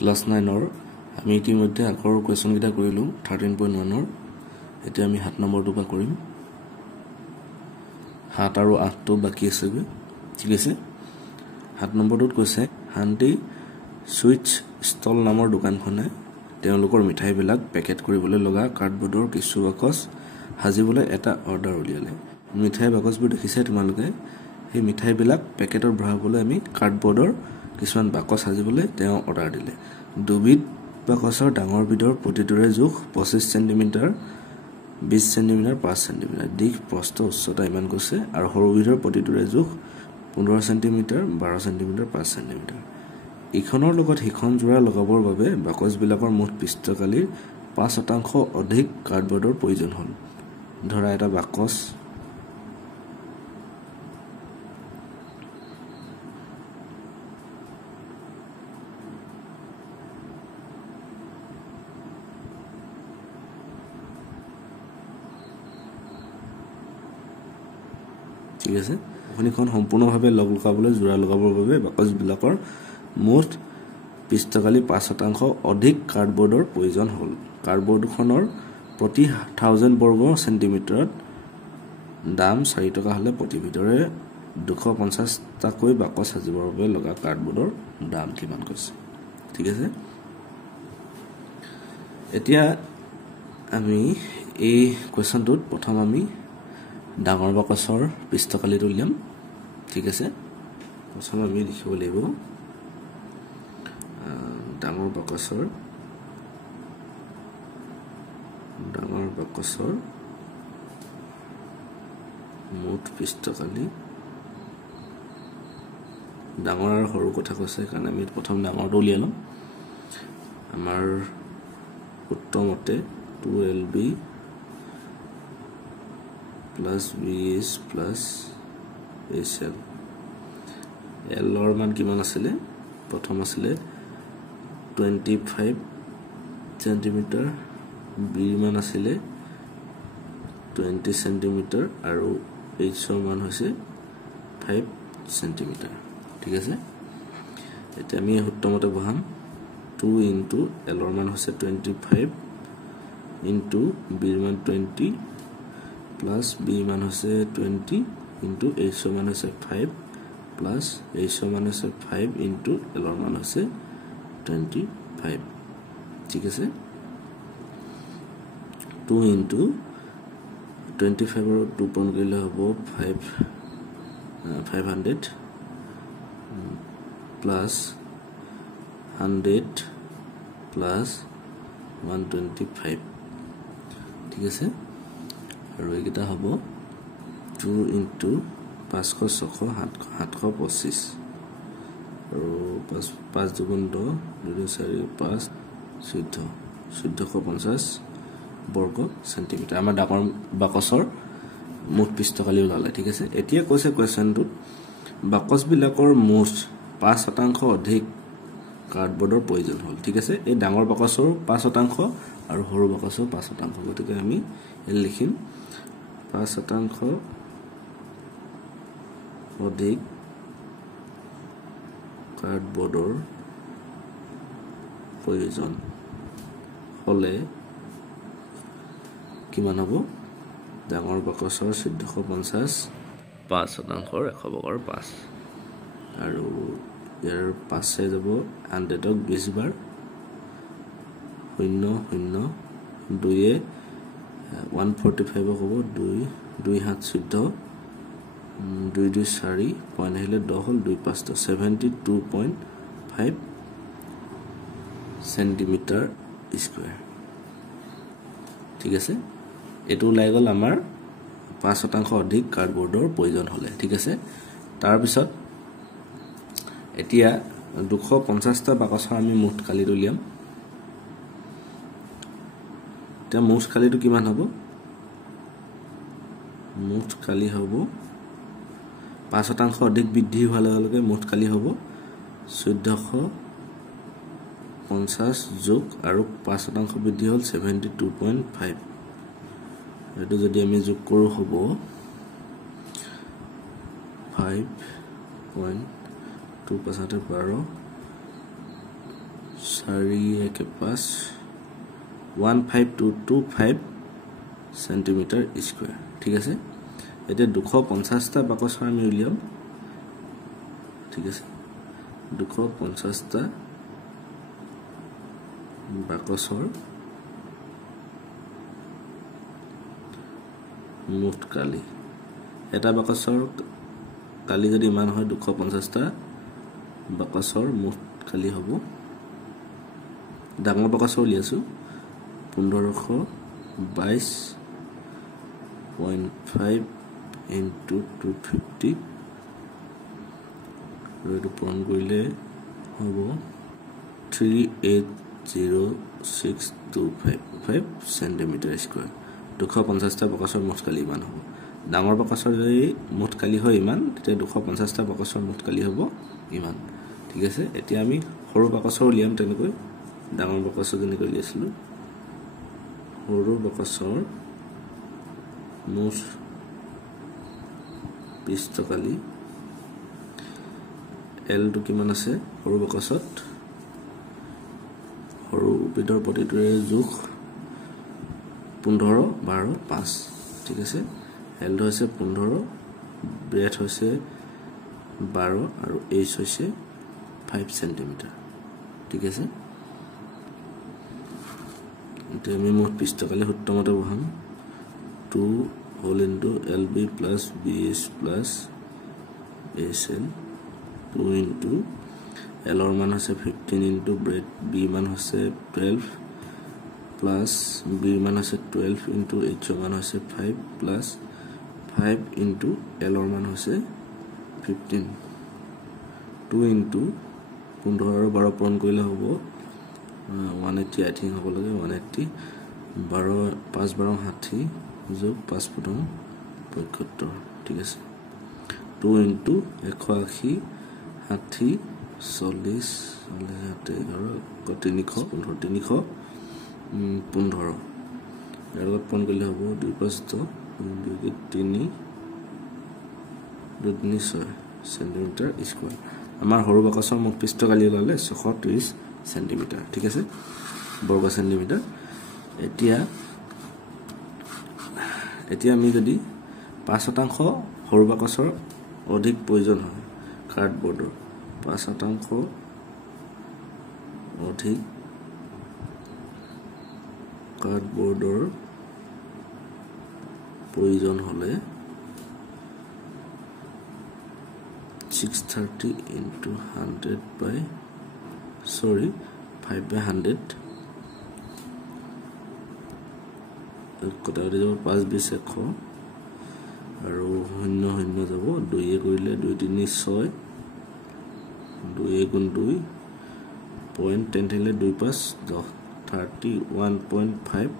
class 9 আমি ইতিমধ্যে আগৰ কোৱেশ্চন কিটা কৰিলো 13.1 এতিয়া আমি 7 নম্বৰটো পা কৰিম 7 আৰু 8 টো বাকি আছে ঠিক আছে 7 নম্বৰটোত কৈছে হান্তি সুইচ ষ্টল নামৰ দোকানখনে তেওঁলোকৰ মিঠাই বিলাক পেকেট কৰিবলৈ লগা কাৰ্ডবোৰ্ডৰ কিছু বাকচ হাজিবলৈ এটা অৰ্ডাৰ উলিয়ালে মিঠাই বাকচবোৰ দেখিছে তোমালোকে এই মিঠাই বিলাক পেকেটৰ ভৰাবলৈ আমি কাৰ্ডবোৰ্ডৰ কিছুমান বাকচ হাজিবলৈ তেওঁ অৰ্ডাৰ দিলে দুবিধ বাকচৰ ডাঙৰ বিধৰ প্ৰতিটোৰে জোখ 25 সেমি 20 সেমি 5 সেমি দিশ প্ৰস্থ উচ্চতা ইমান কৈছে আৰু সৰু বিধৰ প্ৰতিটোৰে জোখ 15 সেমি 12 সেমি 5 সেমি ইখনৰ লগত হিখন জোৰা লগাবৰ বাবে বাকচ বিলাকৰ মুঠ পৃষ্ঠকালিৰ 5% অধিক কাৰ্ডবোৰ্ডৰ প্ৰয়োজন হ'ল ধৰা এটা বাকচ ঠিক আছে খনিখন সম্পূৰ্ণভাৱে লগাবলৈ জোৰা লগাবৰ বাবে বাকচ বিলাকৰ মুঠ পৃষ্ঠকালি 5% অধিক কাৰ্ডবোৰ্ডৰ প্ৰয়োজন হ'ল কাৰ্ডবোৰ্ডখনৰ প্ৰতি 1000 বৰ্গ সেন্টিমিটাৰত দাম 4 টকা হলে প্ৰতি ভিতৰে 250 টাকৈ বাকচ সাজিবৰ বাবে লগা কাৰ্ডবোৰ্ডৰ দাম কিমান কৈছে ঠিক আছে এতিয়া আমি এই কোৱেশ্চনটোত প্ৰথম আমি ডাঙৰ বাকচৰ পৃষ্ঠকালিটো উলিয়াম ঠিক আছে প্ৰথম আমি লিখিব লাগিব ডাঙৰ বাকচৰ মুঠ পৃষ্ঠকালি ডাঙৰ আৰু সৰু কথা কৈছে কাৰণ আমি প্ৰথম ডাঙৰটো উলিয়াই লম আমাৰ সূত্ৰ মতে 2LB plus VS plus HL L or মান কিমান আছিল প্ৰথম আছিল 25 সেন্টিমিটাৰ B মান আছিল 20 সেন্টিমিটাৰ আৰু H ৰ মান হৈছে 5 সেন্টিমিটাৰ ঠিক আছে এতিয়া আমি সূত্ৰমতে বহাম 2 into L ৰ মান হৈছে 25 into B ৰ মান 20 plus B মান হৈছে 20 into H ৰ মান হৈছে 5 plus H ৰ মান হৈছে 5 into L ৰ মান হৈছে 25 ঠিক আছে 2 into 25 ৰ 2 পূৰণ কৰিলে হ'ব 500 plus 100 plus 125 ঠিক আছে আৰু এইটা হ'ব 2 into 500 725 আৰু 5 দুগুণ 10 2 4 5 1450 বৰ্গ সেন্টিমিটাৰ আমাৰ ডাঙৰ বাকচৰ মুঠ পৃষ্ঠকালি ওলালে ঠিক আছে এতিয়া কৈছে কোৱেশ্চনটোত বাকচ বিলাকৰ মুঠ 5% অধিক কাৰ্ডবোৰ্ডৰ প্ৰয়োজন হ'ল ঠিক আছে এই ডাঙৰ বাকচৰ 5% আৰু সৰু বাকচৰ 5% গতিকে আমি এ লিখিম 5% অধিক কাৰ্ডবোৰ্ডৰ প্ৰয়োজন হলে কিমান হ'ব ডাঙৰ বাকচৰ 1450 5% 1/5 আৰু ইয়াৰ 5 চাই যাব 100ক 20 বাৰ 0 0 2 এ 145 হ'ব 2 7 14 2 2 4 পইণ্ট আহিলে 10 হ'ল 2 5 72.5 সেন্টিমিটাৰ স্কয়াৰ ঠিক আছে এটো ওলাই গ'ল আমাৰ 5% অধিক কাৰ্ডবোৰ্ডৰ প্ৰয়োজন হলে ঠিক আছে তাৰ পিছত এতিয়া 250 টা বাকচৰ আমি মুঠ কালিটো উলিয়াম এতিয়া মুঠ কালিটো কিমান হ'ব মুঠ কালি হ'ব 5% অধিক বৃদ্ধি হোৱাৰ লগে মুঠ কালি হ'ব 1450 যোগ আৰু 5% বৃদ্ধি হ'ল 72.5 এটো যদি আমি যোগ কৰো হ'ব 5.2 12 4 1 5 15225 সেন্টিমিটাৰ স্কয়াৰ ঠিক আছে এটা 250 টা বাকচৰ আমি উলিয়াম ঠিক আছে 250 টা বাকচৰ মুঠ কালি এটা বাকচৰ কালি যদি মান হয় 250 টা বাকচৰ মুঠ কালি হ'ব ডাঙৰ বাকচৰ উলিয়াছো 1522.5 into 250 আৰু পূৰণ কৰিলে হ'ব 380625 সেন্টিমিটাৰ স্কয়াৰ 250 টা বাকচৰ মুঠ কালি মান হ'ব ডাঙৰ বাকচৰ যদি মুঠ কালি হয় ইমান তেতিয়া 250 টা বাকচৰ মুঠ কালি হ'ব ইমান ঠিক আছে এতিয়া আমি সৰু বাকচৰ উলিয়াম তেনেকৈ ডাঙৰ বাকচৰ যেনেকৈ উলিয়াইছিলো সৰু বাকচৰ মুঠ পিষ্টকালি এল টো কিমান আছে সৰু বাকচত সৰু বিধৰ প্ৰতিটোৰে জোখ 15 12 5 ঠিক আছে এল টো হৈছে 15 ব্ৰেথ হৈছে 12 আৰু এইচ হৈছে 5 সেন্টিমিটাৰ ঠিক আছে এতিয়া আমি মুঠ পিষ্টকালি সূত্ৰমতে বহাম 2 whole into LB plus BS plus ASL 2 into L or मान होसे 15 into B मान होसे 12 plus B मान होसे 12 into H मान होसे 5 plus 5 into L or मान होसे 15 2 into 15 और 12 पूर्ण কৰিলে হ'ব 180 I think হ'ব লাগে 180 12 5 12 60 যোগ 5 ফুটং 75 ঠিক আছে 2 into 180 60 40 315 ইয়াৰ লগত পূৰণ কৰিলে হ'ব 2 5 2 3 6 সেন্টিমিটাৰ স্কয়াৰ আমাৰ সৰু বাকচৰ মুঠ পিষ্টকালি ওলালে 630 সেন্টিমিটাৰ ঠিক আছে বৰ্গ সেন্টিমিটাৰ এতিয়া আমি যদি 5% সৰু বাকচৰ অধিক প্ৰয়োজন হয় কাৰ্ডবৰ্ডৰ 5% অধিক কাৰ্ডবৰ্ডৰ প্ৰয়োজন হলে 630 into 100 by 5/100 কটা যাব 5 20 100 আৰু 0 যাব 2 কৰিলে 2 3 6 2 গুণ 2 পইণ্ট 10 থাকিলে 2 5 10 31.5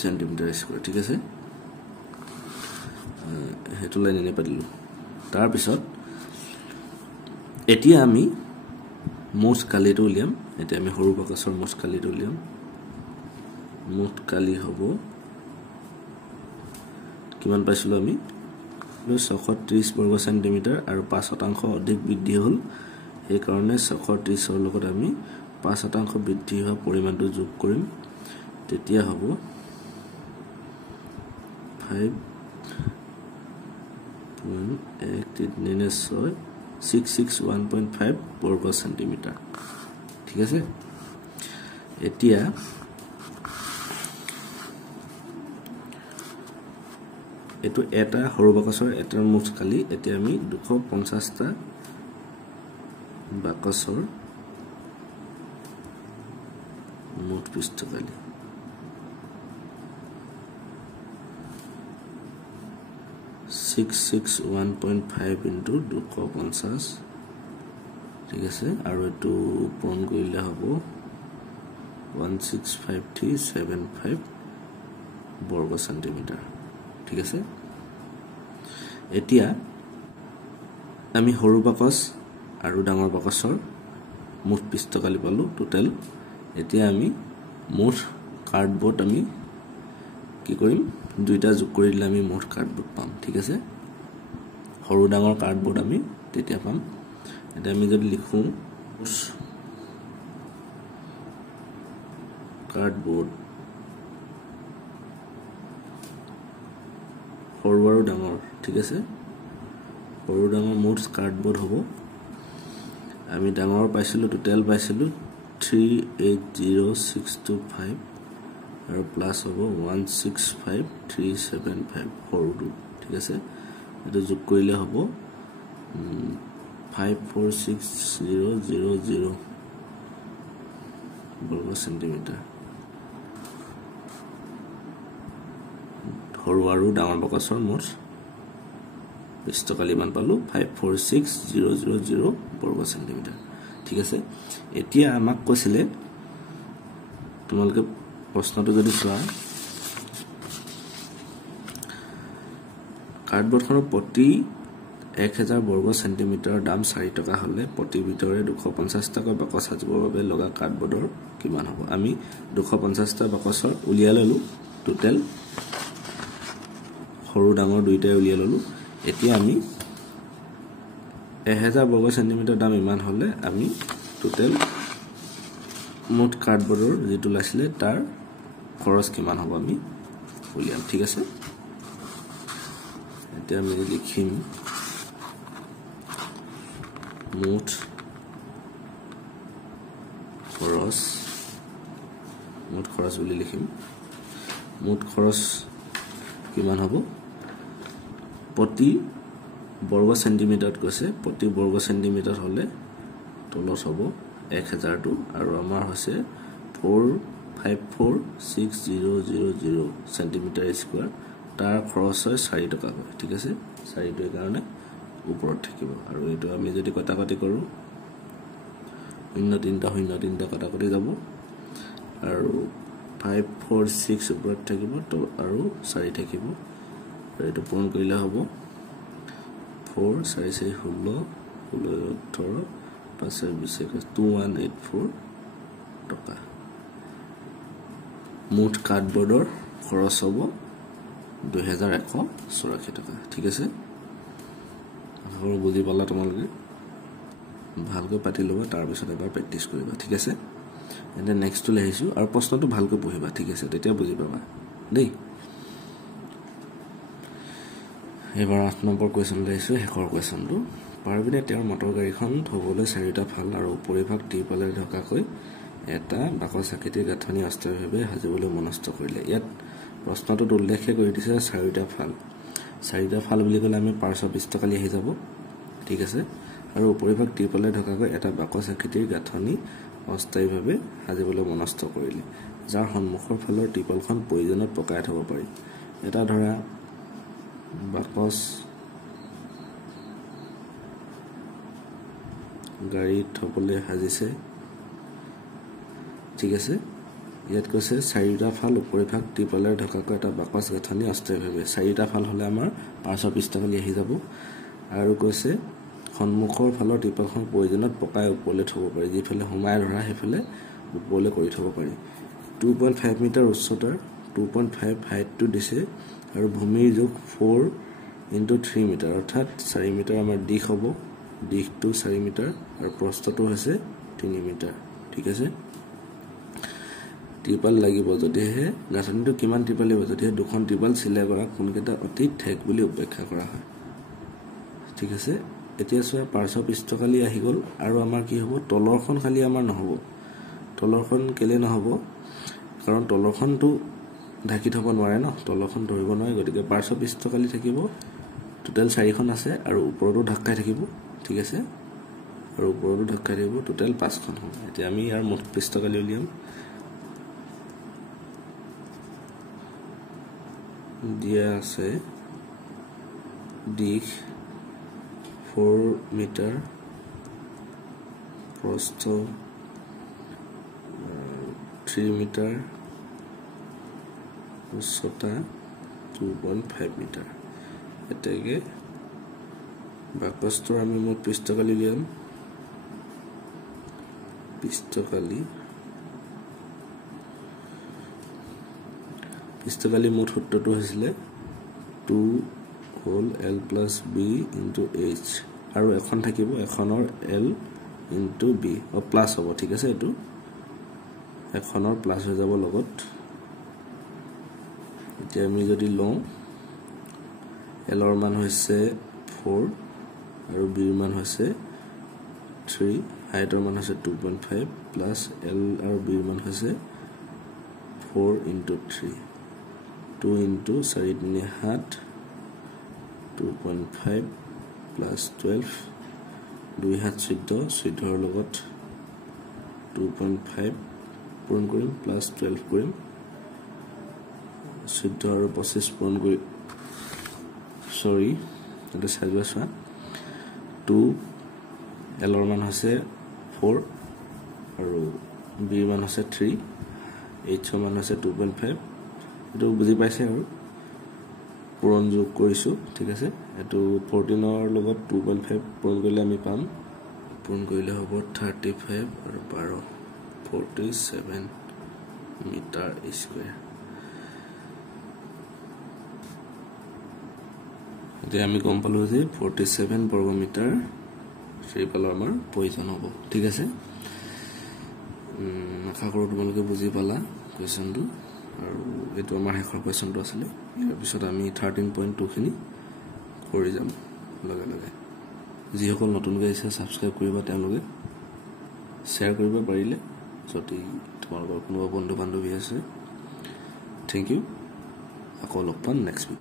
সেন্টিমিটাৰ স্কয়াৰ ঠিক আছে হেতু লাইন এনে পাতিলো তাৰ পিছত এতিয়া আমি মুঠ কালিটো উলিয়াম এতিয়া আমি সৰু বাকচৰ মুঠ কালিটো উলিয়াম মুঠ কালি হ'ব কিমান পাইছিলো আমি 630 বৰ্গ সেন্টিমিটাৰ আৰু 5% অধিক বৃদ্ধি হ'ল এই কাৰণে 630 ৰ লগত আমি 5% বৃদ্ধি হোৱা পৰিমাণটো যোগ কৰিম তেতিয়া হ'ব 5.661.5 বৰ্গ সেন্টিমিটাৰ ঠিক আছে এতিয়া এটো এটা সৰু বাকচৰ এটাৰ মুঠ কালি এতিয়া আমি 250 টা বাকচৰ মুঠ পিষ্টকালি 661.5 into 250 ঠিক আছে আৰু এটো পূৰণ কৰিলে হ'ব 165.75 বৰ্গ সেন্টিমিটাৰ ঠিক আছে এতিয়া আমি সৰু বাকচ আৰু ডাঙৰ বাকচৰ মুঠ পিষ্টকালি পালো টোটাল এতিয়া আমি মুঠ কাৰ্ডবৰ্ড আমি কি কৰিম দুইটা যোগ কৰি দিলে আমি মুঠ কাৰ্ডবৰ্ড পাম ঠিক আছে সৰু ডাঙৰ কাৰ্ডবৰ্ড আমি তেতিয়া পাম এটা আমি যদি লিখো কাৰ্ডবোৰ্ড সৰু আৰু ডাঙৰ ঠিক আছে সৰু ডাঙৰ মুঠ কাৰ্ডবোৰ্ড হ'ব আমি ডাঙৰ পাইছিলো টোটাল পাইছিলো 380625 আৰু প্লাস হ'ব 165375 সৰুটো ঠিক আছে এটা যোগ কৰিলে হ'ব 546000 বৰ্গ সেন্টিমিটাৰ সৰু আৰু ডাঙৰ বাকচৰ মুঠ পৃষ্ঠকালি মান পালো 546000 বৰ্গ সেন্টিমিটাৰ ঠিক আছে এতিয়া আমাক কৈছিলে তোমালোকে প্ৰশ্নটো যদি চোৱা কাৰ্ডবোৰ্ডখনৰ প্ৰতি 1000 বৰ্গ সেন্টিমিটাৰ দাম 4 টকা হলে প্ৰতি ভিতৰে 250 টকা বাকচ সাজিবৰ বাবে লগা কাৰ্ডবোৰ্ডৰ কিমান হ'ব আমি 250 টা বাকচৰ উলিয়াই ললো টোটাল সৰু ডাঙৰ দুইটাই উলিয়াই ললো এতিয়া আমি 1000 বৰ্গ সেন্টিমিটাৰ দাম ইমান হলে আমি টোটাল মুঠ কাৰ্ডবোৰ্ডৰ যেটো লাছিলে তাৰ খৰচ কিমান হ'ব আমি উলিয়াম ঠিক আছে এতিয়া আমি লিখিম মুঠ খৰচ বুলি লিখিম মুঠ খৰচ কিমান হ'ব প্ৰতি বৰ্গ সেন্টিমিটাৰত কৈছে প্ৰতি বৰ্গ সেন্টিমিটাৰ হলে তলত হ'ব 1000 টো আৰু আমাৰ হৈছে 454600 সেন্টিমিটাৰ স্কয়াৰ তাৰ খৰচ হয় 4 টকা ঠিক আছে 4 টোৰ কাৰণে ওপৰত থাকিব আৰু এটো আমি যদি কটাকটি কৰো 0.3 কটাকটি যাব আৰু 546 ওপৰত থাকিব তো আৰু 4 থাকিব আৰু এটো পূৰণ কৰিলে হ'ব 4 4 16 18 2184 টকা মুঠ কাৰ্ডবোৰ্ডৰ খৰচ হ'ব 2184 টকা ঠিক আছে আৰু বুজি পালা তোমালোকে ভালকৈ পাতি লবা তাৰ পিছত এবাৰ প্ৰেক্টিস কৰিবা ঠিক আছে এন্ড নেক্সট টু লাহিছো আৰু প্ৰশ্নটো ভালকৈ পঢ়িবা ঠিক আছে তেতিয়া বুজি পাবা দেই এবাৰ 8 নম্বৰ কোৱেশ্চন লাহিছো হেকৰ কোৱেশ্চনটো পাৰবিনে তেওঁৰ মটৰ গাড়ীখন থবলৈ 4টা ফাল আৰু উপৰিভাগ টিপালে ঢকাকৈ এটা বাকচ আকৃতিৰ গাঁথনি অস্থায়ীভাৱে সাজিবলৈ মনস্থ কৰিলে ইয়াত প্ৰশ্নটোত উল্লেখ কৰি দিছে 4টা ফাল বুলি ক'লে আমি পাৰ্শ্ব পৃষ্ঠকালি আহি যাব ঠিক আছে আৰু উপৰিভাগ টিপালে ঢকাকৈ এটা বাকচ আকৃতিৰ গাঁথনি অস্থায়ীভাৱে সাজিবলৈ মনস্থ কৰিলে যাৰ সন্মুখৰ ফালৰ টিপালখন প্ৰয়োজনত পকাই থব পাৰি এটা ধৰা বাকচ গাড়ী থবলৈ সাজিছে ঠিক আছে ইয়াত কৈছে 4টা ফাল উপৰিভাগ টিপালে ঢকাকৈ এটা বাকচ গাঁথনি অস্থায়ীভাৱে 4টা ফাল হলে আমাৰ পাৰ্শ্ব পৃষ্ঠকালি আহি যাব আৰু কৈছে সন্মুখৰ ফালৰ টিপালখন প্ৰয়োজনত পকাই ওপৰলৈ থব পাৰি যিফালে সোমাই ধৰা হেফালে ওপৰলৈ কৰি থব পাৰি 2.5 মিটাৰ উচ্চতাৰ 2.5 হাইটটো দিছে আৰু ভূমিৰ জোখ 4 × 3 মিটাৰ অৰ্থাৎ 4 মিটাৰ আমাৰ দিশ হ'ব দিশটো 4 মিটাৰ আৰু প্ৰস্থটো হৈছে 3 মিটাৰ ঠিক আছে টিপাল লাগিব যদিহে গাঁথনিটো কিমান টিপাল লাগিব যদিহে দুখন টিপাল চিলাই কৰা কোনকেইটা অতি ঠেক বুলি উপেক্ষা কৰা হয় ঠিক আছে এতিয়া চোৱা পাৰ্শ্ব পৃষ্ঠকালি আহি গল আৰু আমাৰ কি হ'ব তলৰখন খালি আমাৰ নহব তলৰখন কেলে নহব কাৰণ তলৰখনটো ঢাকি থব নোৱাৰে ন তলৰখন ধৰিব নোৱাৰে গতিকে পাৰ্শ্ব পৃষ্ঠকালি থাকিব টোটাল 4খন আছে আৰু ওপৰতো ঢাকাই থাকিব ঠিক আছে আৰু ওপৰতো ঢাকাই থাকিব টোটাল 5খন হ'ব এতিয়া আমি ইয়াৰ মুঠ পৃষ্ঠকালি উলিয়াম দিয়া আছে দিশ 4 মিটাৰ প্ৰস্থ 3 মিটাৰ উচ্চতা 2.5 মিটাৰ এতেকে বাকচটোৰ আমি মুঠ পৃষ্ঠকালি উলিয়াম পৃষ্ঠকালি মুঠ সূত্ৰটো হৈছিলে 2 whole L plus B into H আৰু এখন থাকিব এখনৰ L into B প্লাস হ'ব ঠিক আছে এটো এখনৰ প্লাস হৈ যাব লগত এতিয়া আমি যদি লওঁ L ৰ মান হৈছে 4 আৰু B ৰ মান হৈছে 3 হাইটৰ মান হৈছে 2.5 প্লাস L আৰু B ৰ মান হৈছে 4 into 3 2 into 4 3 7 2.5 plus 12 2 हाथ 14 14 লগত 2.5 পূৰণ কৰিম প্লাস 12 কৰিম 14 আৰু 25 পূৰণ কৰি সৰি এটা চাইজ আছে 2 L ৰ মান হৈছে 4 আৰু B ৰ মান হৈছে 3 H ৰ মান হৈছে 2.5 এটো বুজি পাইছে আৰু পূৰণ যোগ কৰিছো ঠিক আছে এটো 14 ৰ লগত 2.5 পূৰণ কৰিলে আমি পাম পূৰণ কৰিলে হ'ব 35 আৰু 12 47 মিটাৰ স্কয়াৰ এতিয়া আমি গম পালো যে 47 বৰ্গ মিটাৰ ট্ৰিপলৰ আমাৰ প্ৰয়োজন হ'ব ঠিক আছে আশা কৰো তোমালোকে বুজি পালা কোৱেশ্চনটো আৰু এটো আমাৰ শেষৰ কোৱেশ্চনটো আছিল ইয়াৰ পিছত আমি 13.2 খিনি কৰি যাম লগে লগে যি সকল নতুন গাইছে সাবস্ক্ৰাইব কৰিবা তেওঁলোকে শেয়াৰ কৰিব পাৰিলে যদি তোমালোকৰ কোনো বন্ধু বান্ধৱী আছে থ্যাংক ইউ আকৌ লগ পাম নেক্সট